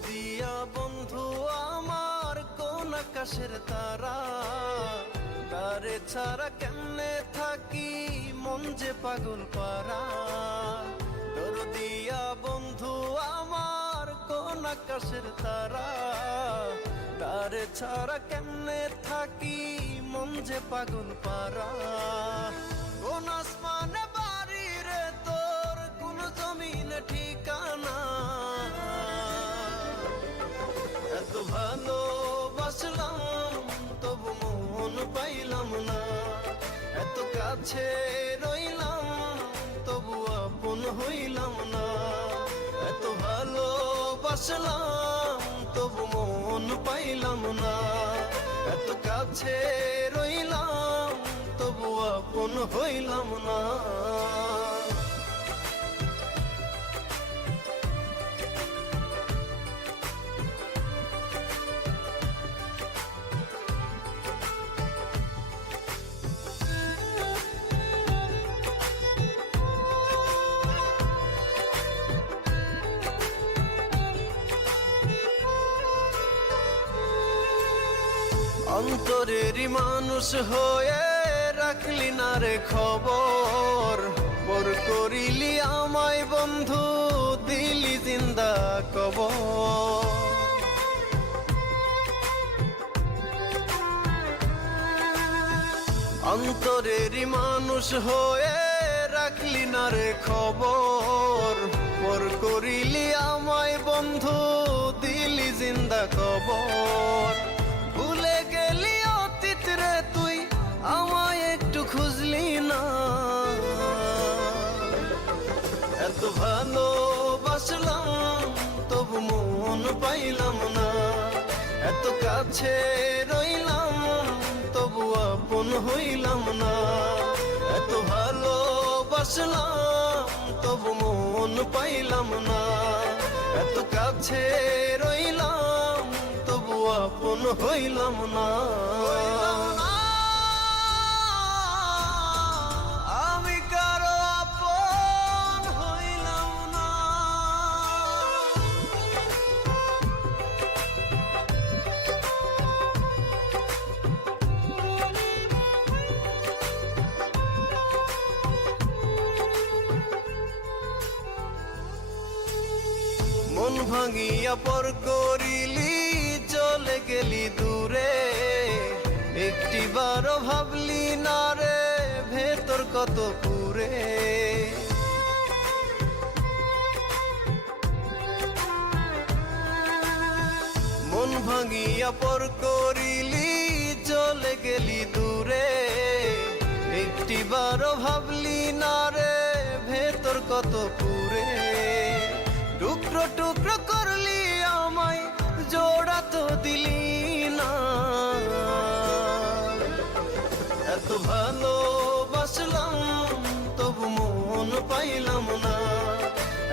দরদিয়া বন্ধু আমার কোন আকাশের তারা? তারে ছাড়া কেমনে থাকি মন যে পাগল পারা? দরদিয়া বন্ধু আমার কোন আকাশের তারা? তারে ছাড়া কেমনে থাকি মন যে পাগল পারা? কোন আসমানে কাছে রইলাম, তবু আপন হইলাম না। এত ভালোবাসলাম, তবু মন পাইলাম না। এত কাছে রইলাম, তবু আপন হইলাম না। অন্তরেরই মানুষ হয়ে রাখলি না রে খবর। পর করিলি আমায় বন্ধু, দিলি জিন্দা কবর। অন্তরেরই মানুষ হয়ে রাখলি না রে খবর। পর করিলি আমায় বন্ধু, দিলি জিন্দা কবর। পাইলাম না। এত কাছে রইলাম, তবু আপন হইলাম না। এত ভালোবাসলাম, তবু মন পাইলাম না। এত কাছে রইলাম, তবু আপন হইলাম না। মন ভাঙিয়া পর করিলি, চলে গেলি দূরে। একটি বারো ভাবলি, না রে, ভেতর কত পুরে মন ভাঙিয়া পর করিলি, চলে গেলি দূরে। একটি বারো ভাবলি, না রে, ভেতর কত পুরে টুকরো টুকরো করলি আমায়, জোড়া তো দিলি না। এত ভালো ভালোবাসলাম, তবু মন পাইলাম না।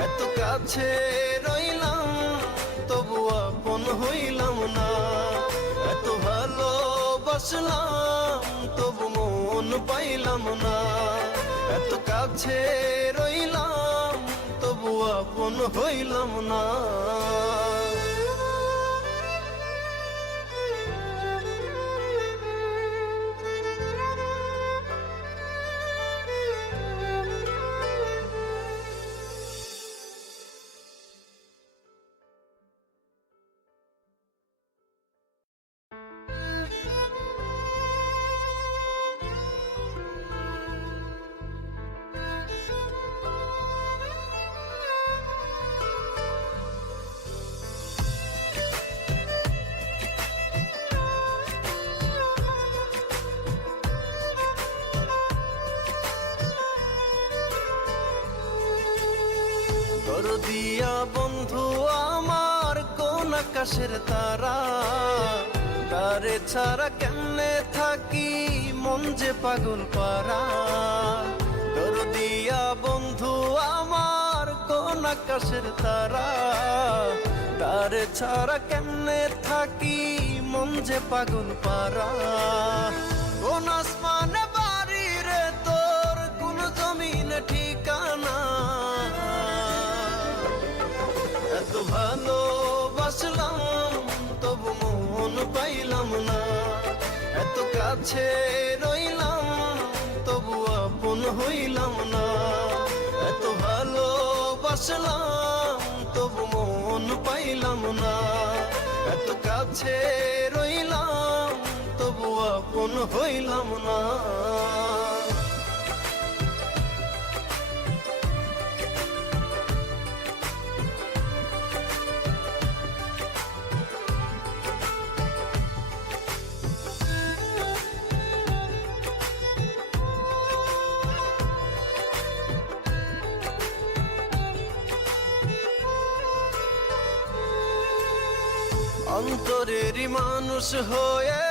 এত কাছে রইলাম, তবু আপন হইলাম না। এত ভালো ভালোবাসলাম, তবু মন পাইলাম না। এত কাছে রইলাম তবু আপন হইলাম না। দিয়া বন্ধু আমার কোন আকাশের তারা। তারে ছাড়া কেমনে থাকি, মন যে পাগল পারা। দিয়া বন্ধু আমার কোন আকাশের তারা। তারে ছাড়া কেমনে থাকি, মন যে পাগল পারা। কোন আসমানে বাড়ি রে তোর, কোন জমিনে ঠিকানা। ভালোবাসলাম, তবু মন পাইলাম না। এত কাছে রইলাম, তবু আপন হইলাম না। এত ভালোবাসলাম, তবু মন পাইলাম না। এত কাছে রইলাম, তবু আপন হইলাম না। অন্তরেরই মানুষ হয়ে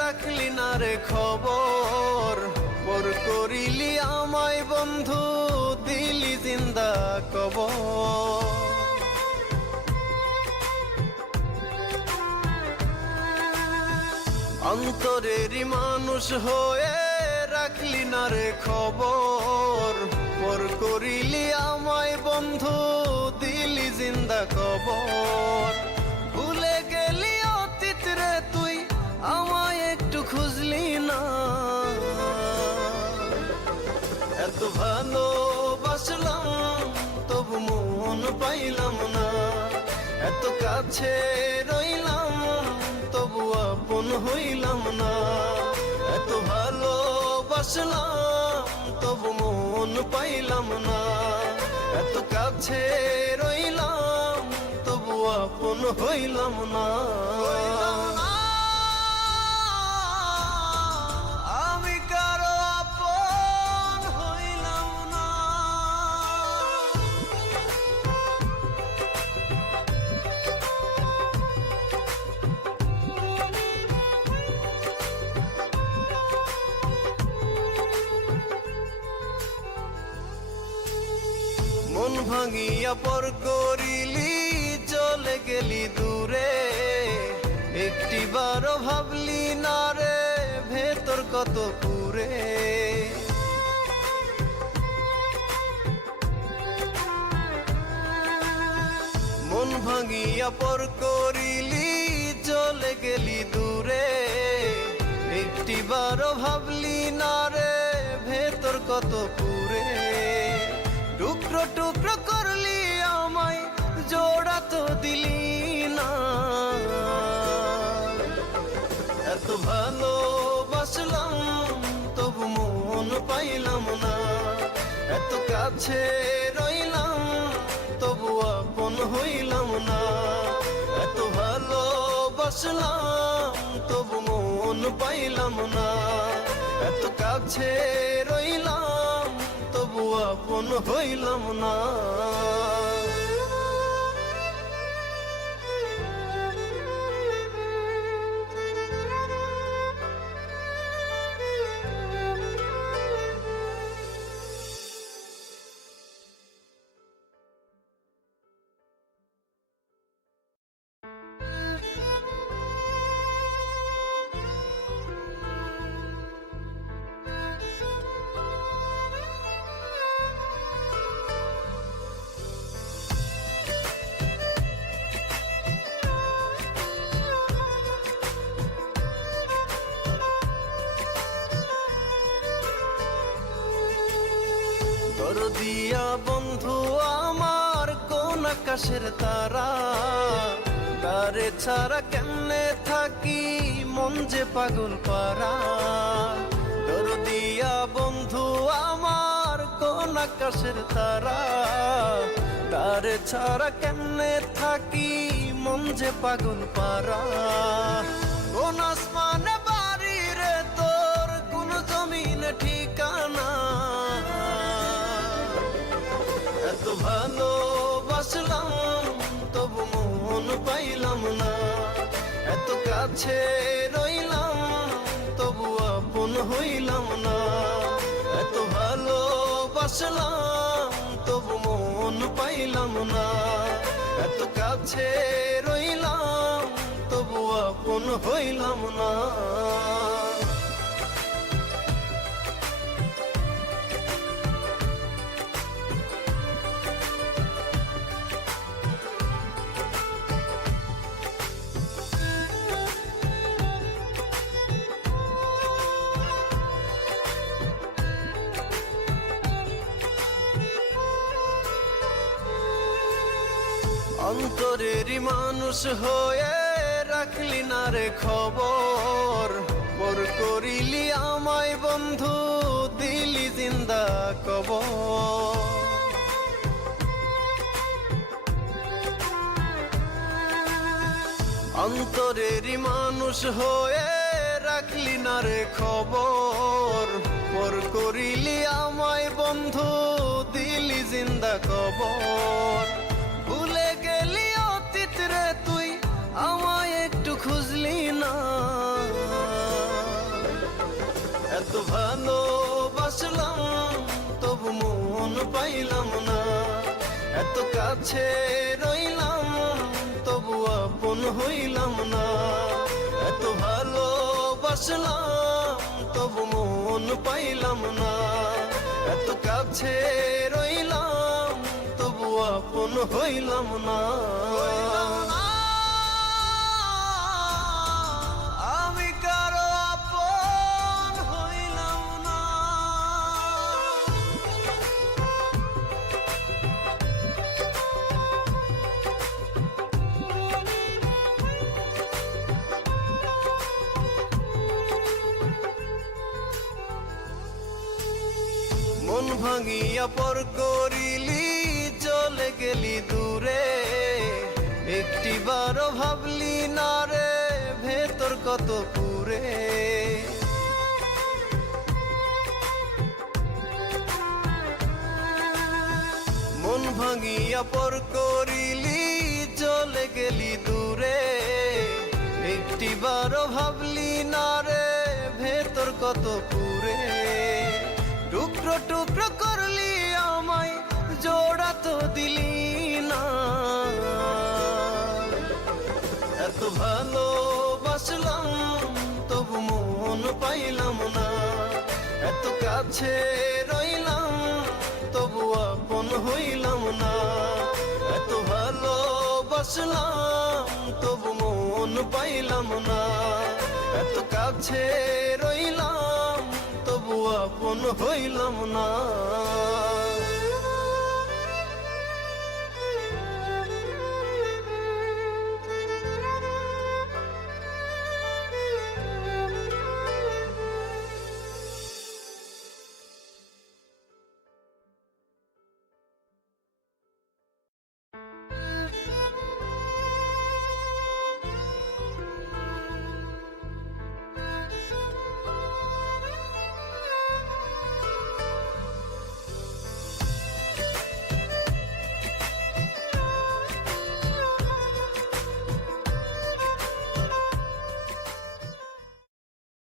রাখলি না রে খবর। পর করিলি আমায় বন্ধু, দিলি জিন্দা কবর। অন্তরেরই মানুষ হয়ে রাখলি না রে খবর। পর করিলি আমায় বন্ধু, দিলি জিন্দা কবর। আমায় একটু খুঁজলি না। এত ভালোবাসলাম, তবু মন পাইলাম না। এত কাছে রইলাম, তবু আপন হইলাম না। এত ভালোবাসলাম, তবু মন পাইলাম না। এত কাছে রইলাম, তবু আপন হইলাম না। ভাঙিয়া পর করিলি, চলে গেলি দূরে। একটি বারো ভাবলি না রে, ভেতর কত পুরে মন ভাঙিয়া পর করিলি, চলে গেলি দূরে। একটি বারো ভাবলি না রে, ভেতর কত পুরে টুকরো টুকরো করলি আমায়, জোড়া তো দিলি না। এত ভালোবাসলাম, তবু মন পাইলাম না। এত কাছে রইলাম, তবু আপন হইলাম না। এত ভালোবাসলাম, তবু মন পাইলাম না। এত কাছে আপন হইলাম না। আকাশের তারা, তারে ছাড়া কেমনে থাকি? মন যে পাগল পারা। তোর দিয়া বন্ধু, আমার কোন আকাশের তারা? তারে ছাড়া কেমনে থাকি? মন যে পাগল পারা। কোন আসমানে বাড়ি রে তোর, কোন জমিন ঠিকানা? এত ভালোবাসলাম কাছে রইলাম, তবু আপন হইলাম না। এত ভালোবাসলাম, তবু মন পাইলাম না। এত কাছে রইলাম, তবু আপন হইলাম না। অন্তরেরই মানুষ হয়ে রাখলি না রে খবর। পর করিলি আমায় বন্ধু, দিলি জিন্দা কবর। অন্তরেরই মানুষ হয়ে রাখলি না রে খবর। পর করিলি আমায় বন্ধু, দিলি জিন্দা কবর। পাইলাম না। এত কাছে রইলাম, তবু আপন হইলাম না। এত ভালোবাসলাম, তবু মন পাইলাম না। এত কাছে রইলাম, তবু আপন হইলাম না। ভাঙিয়া পর করিলি, চলে গেলি দূরে। একটি বারো ভাবলি, না রে, ভেতর কত পুরে মন ভাঙিয়া পর করিলি, চলে গেলি দূরে। একটি বারো ভাবলি, না রে, ভেতর কত পুরে টুকরো টুকরো করলি আমায়, জোড়া তো দিলি না। এত ভালোবাসলাম, তবু মন পাইলাম না। এত কাছে রইলাম, তবু আপন হইলাম না। এত ভালো ভালোবাসলাম, তবু মন পাইলাম না। এত কাছে রইলাম বাবু আপন হইলাম না।